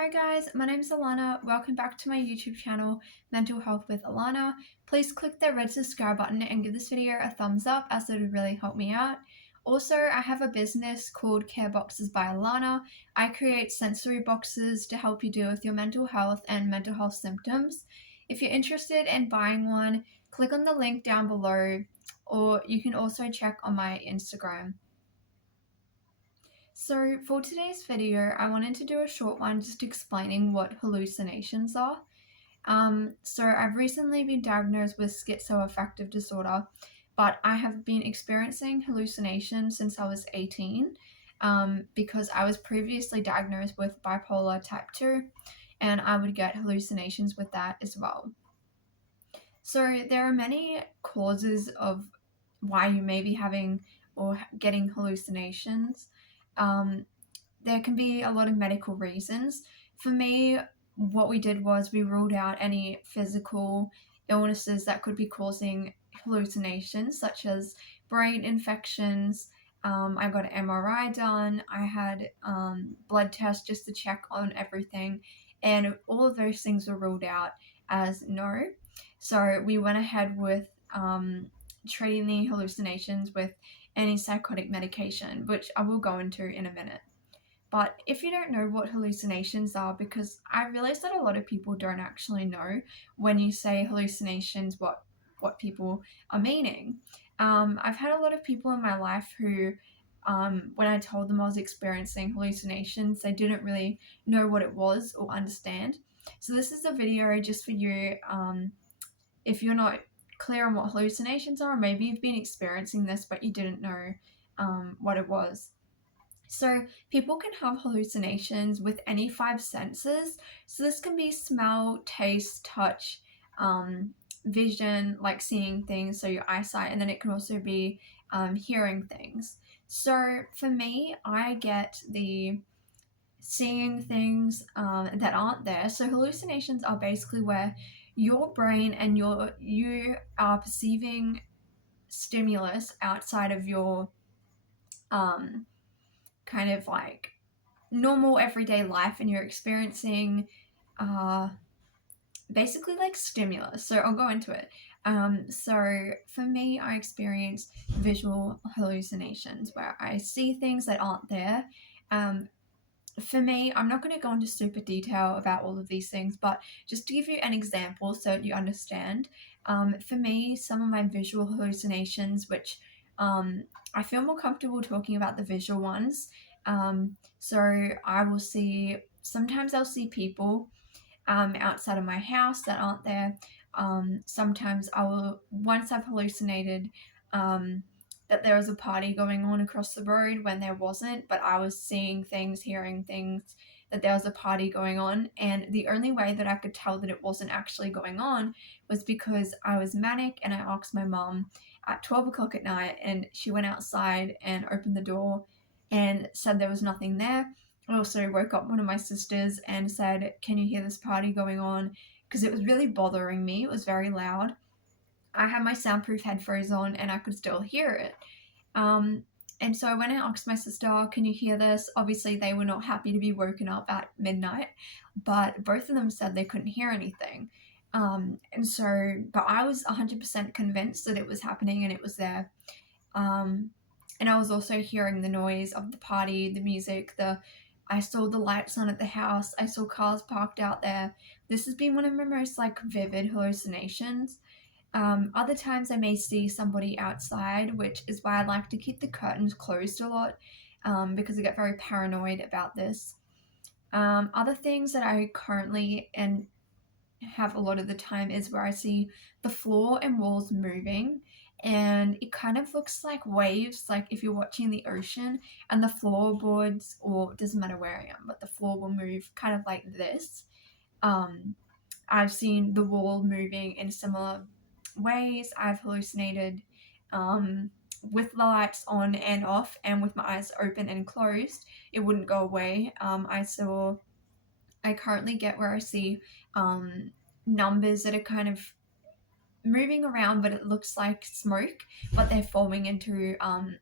Hi guys, my name is Alana. Welcome back to my YouTube channel, Mental Health with Alana. Please click the red subscribe button and give this video a thumbs up as it would really help me out. Also, I have a business called Care Boxes by Alana. I create sensory boxes to help you deal with your mental health and mental health symptoms. If you're interested in buying one, click on the link down below, or you can also check on my Instagram. So for today's video, I wanted to do a short one just explaining what hallucinations are. So I've recently been diagnosed with schizoaffective disorder, but I have been experiencing hallucinations since I was 18 because I was previously diagnosed with bipolar type 2, and I would get hallucinations with that as well. So there are many causes of why you may be having or getting hallucinations. There can be a lot of medical reasons. For me, what we did was we ruled out any physical illnesses that could be causing hallucinations, such as brain infections. I got an MRI done. I had blood tests just to check on everything, and all of those things were ruled out as no. So we went ahead with treating the hallucinations with antipsychotic medication, which I will go into in a minute. But if you don't know what hallucinations are, because I realize that a lot of people don't actually know when you say hallucinations what people are meaning. I've had a lot of people in my life who, when I told them I was experiencing hallucinations, they didn't really know what it was or understand. So this is a video just for you. If you're not clear on what hallucinations are, maybe you've been experiencing this but you didn't know what it was. So people can have hallucinations with any 5 senses. So this can be smell, taste, touch, vision, like seeing things, so your eyesight, and then it can also be hearing things. So for me, I get the seeing things that aren't there. So hallucinations are basically where your brain and you are perceiving stimulus outside of your kind of like normal everyday life, and you're experiencing basically like stimulus. So I'll go into it. So for me, I experience visual hallucinations where I see things that aren't there. For me, I'm not going to go into super detail about all of these things, but just to give you an example so you understand, for me, some of my visual hallucinations, which I feel more comfortable talking about the visual ones. So I will see, sometimes I'll see people outside of my house that aren't there. Sometimes I will, once I've hallucinated that there was a party going on across the road when there wasn't, but I was seeing things, hearing things, that there was a party going on. And the only way that I could tell that it wasn't actually going on was because I was manic, and I asked my mom at 12 o'clock at night, and she went outside and opened the door and said there was nothing there. I also woke up one of my sisters and said, "Can you hear this party going on?" Because it was really bothering me. It was very loud. I had my soundproof headphones on and I could still hear it. And so I went and asked my sister, "Can you hear this?" Obviously, they were not happy to be woken up at midnight, but both of them said they couldn't hear anything. But I was 100% convinced that it was happening and it was there. And I was also hearing the noise of the party, the music, I saw the lights on at the house. I saw cars parked out there. This has been one of my most vivid hallucinations. Other times I may see somebody outside, which is why I like to keep the curtains closed a lot, because I get very paranoid about this. Other things that I currently and have a lot of the time is where I see the floor and walls moving, and it kind of looks like waves, like if you're watching the ocean and the floorboards, or it doesn't matter where I am, but the floor will move kind of like this. I've seen the wall moving in similar ways. I've hallucinated with the lights on and off, and with my eyes open and closed, it wouldn't go away. I currently get where I see numbers that are kind of moving around, but it looks like smoke, but they're forming into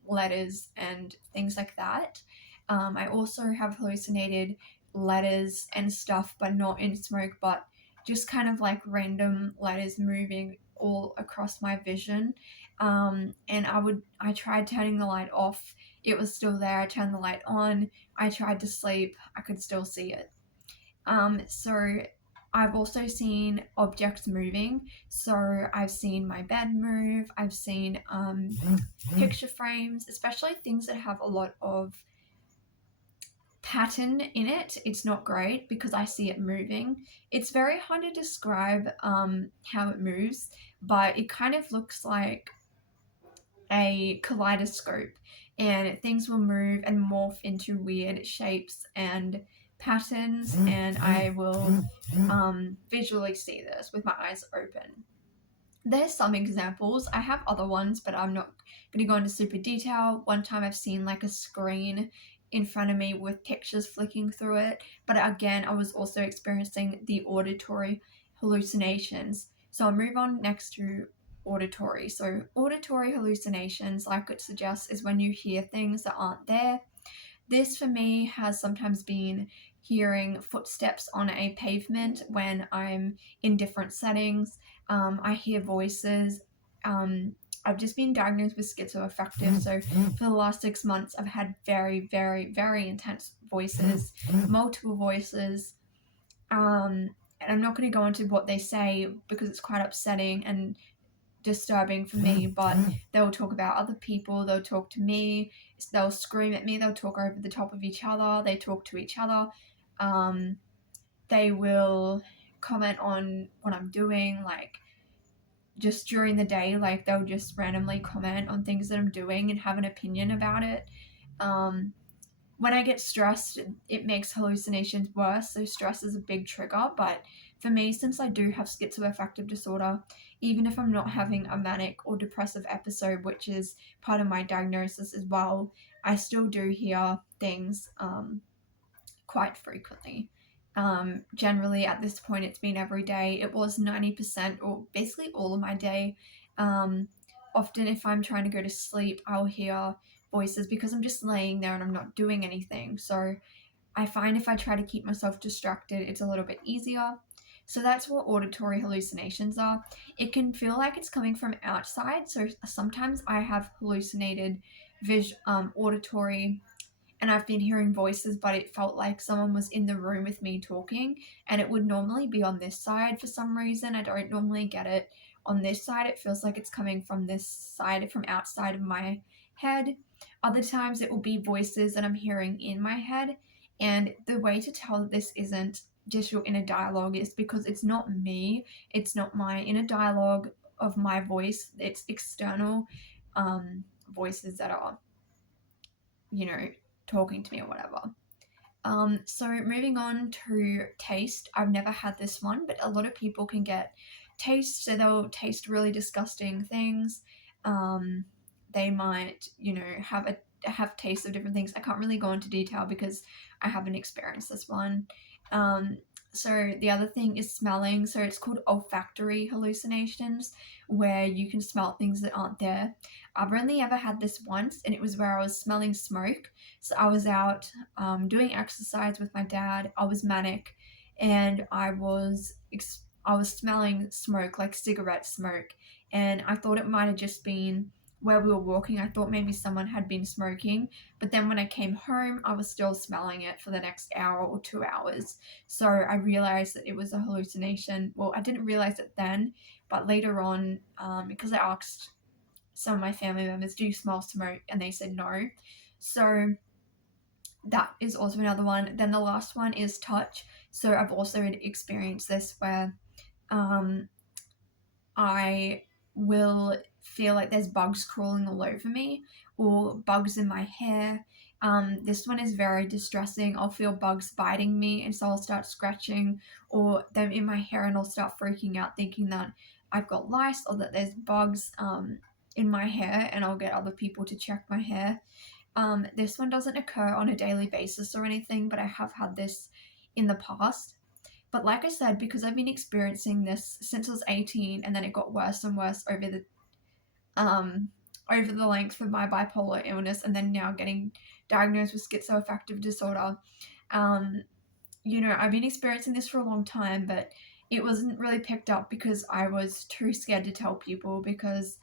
letters and things like that. I also have hallucinated letters and stuff, but not in smoke, but just kind of like random letters moving all across my vision. And I tried turning the light off. It was still there. I turned the light on. I tried to sleep. I could still see it. So I've also seen objects moving. So I've seen my bed move. I've seen picture frames, especially things that have a lot of pattern in it. It's not great because I see it moving. It's very hard to describe how it moves, but it kind of looks like a kaleidoscope, and things will move and morph into weird shapes and patterns, and I will visually see this with my eyes open. There's some examples. I have other ones, but I'm not going to go into super detail. One time I've seen like a screen in front of me with pictures flicking through it, but again, I was also experiencing the auditory hallucinations. So I'll move on next to auditory. So auditory hallucinations, like it suggests, is when you hear things that aren't there. This for me has sometimes been hearing footsteps on a pavement when I'm in different settings. I hear voices. I've just been diagnosed with schizoaffective, so for the last 6 months, I've had very, very, very intense voices, multiple voices. And I'm not going to go into what they say because it's quite upsetting and disturbing for me, but they'll talk about other people, they'll talk to me, they'll scream at me, they'll talk over the top of each other, they talk to each other, they will comment on what I'm doing, like just during the day, like they'll just randomly comment on things that I'm doing and have an opinion about it. When I get stressed, it makes hallucinations worse. So stress is a big trigger. But for me, since I do have schizoaffective disorder, even if I'm not having a manic or depressive episode, which is part of my diagnosis as well, I still do hear things quite frequently. Generally, at this point, it's been every day. It was 90% or basically all of my day. Often, if I'm trying to go to sleep, I'll hear voices because I'm just laying there and I'm not doing anything. So I find if I try to keep myself distracted, it's a little bit easier. So that's what auditory hallucinations are. It can feel like it's coming from outside. So sometimes I have hallucinated auditory, and I've been hearing voices, but it felt like someone was in the room with me talking, and it would normally be on this side for some reason. I don't normally get it on this side. It feels like it's coming from this side, from outside of my head. Other times it will be voices that I'm hearing in my head, and the way to tell that this isn't just your inner dialogue is because it's not me, it's not my inner dialogue of my voice, it's external voices that are, you know, talking to me or whatever. So moving on to taste, I've never had this one, but a lot of people can get taste, so they'll taste really disgusting things. They might, have taste of different things. I can't really go into detail because I haven't experienced this one. So the other thing is smelling. So it's called olfactory hallucinations, where you can smell things that aren't there. I've only ever had this once, and it was where I was smelling smoke. So I was out doing exercise with my dad. I was manic, and I was smelling smoke, like cigarette smoke, and I thought it might have just been where we were walking. I thought maybe someone had been smoking, but then when I came home, I was still smelling it for the next hour or 2 hours. So I realized that it was a hallucination. Well, I didn't realize it then, but later on, because I asked some of my family members, do you smell smoke? And they said no. So that is also another one. Then the last one is touch. So I've also experienced this where I will feel like there's bugs crawling all over me or bugs in my hair. This one is very distressing. I'll feel bugs biting me, and so I'll start scratching, or them in my hair, and I'll start freaking out thinking that I've got lice or that there's bugs in my hair, and I'll get other people to check my hair. This one doesn't occur on a daily basis or anything, but I have had this in the past. But like I said, because I've been experiencing this since I was 18, and then it got worse and worse over the length of my bipolar illness, and then now getting diagnosed with schizoaffective disorder, I've been experiencing this for a long time, but it wasn't really picked up because I was too scared to tell people, because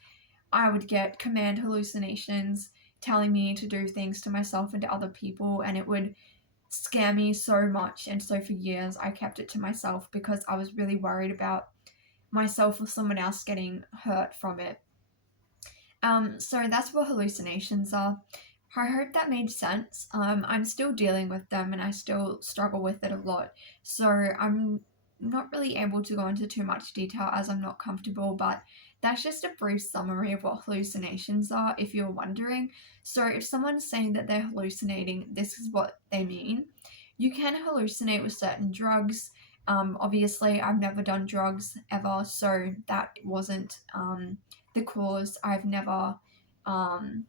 I would get command hallucinations telling me to do things to myself and to other people, and it would scare me so much. And so for years, I kept it to myself because I was really worried about myself or someone else getting hurt from it. So that's what hallucinations are. I hope that made sense. I'm still dealing with them and I still struggle with it a lot. So I'm not really able to go into too much detail as I'm not comfortable, but that's just a brief summary of what hallucinations are, if you're wondering. So if someone's saying that they're hallucinating, this is what they mean. You can hallucinate with certain drugs. Obviously, I've never done drugs ever, so that wasn't the cause. I've never, um,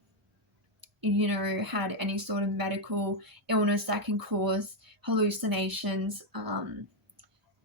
had any sort of medical illness that can cause hallucinations.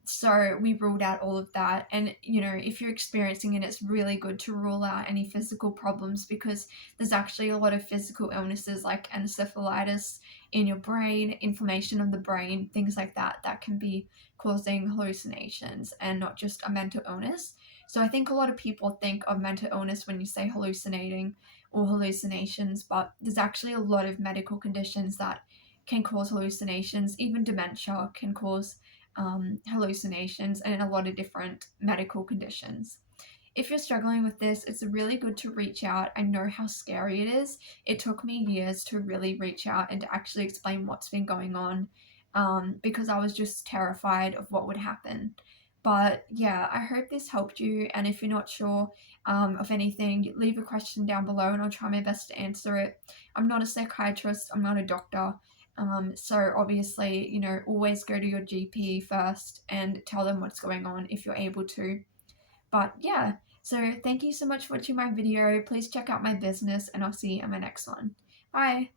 So we ruled out all of that. And, if you're experiencing it, it's really good to rule out any physical problems, because there's actually a lot of physical illnesses like encephalitis in your brain, inflammation of the brain, things like that, that can be causing hallucinations and not just a mental illness. So I think a lot of people think of mental illness when you say hallucinating or hallucinations, but there's actually a lot of medical conditions that can cause hallucinations. Even dementia can cause hallucinations, and a lot of different medical conditions. If you're struggling with this, it's really good to reach out. I know how scary it is. It took me years to really reach out and to actually explain what's been going on, because I was just terrified of what would happen. But yeah, I hope this helped you. And if you're not sure of anything, leave a question down below and I'll try my best to answer it. I'm not a psychiatrist, I'm not a doctor. So obviously, always go to your GP first and tell them what's going on if you're able to. But yeah, so thank you so much for watching my video. Please check out my business and I'll see you in my next one. Bye.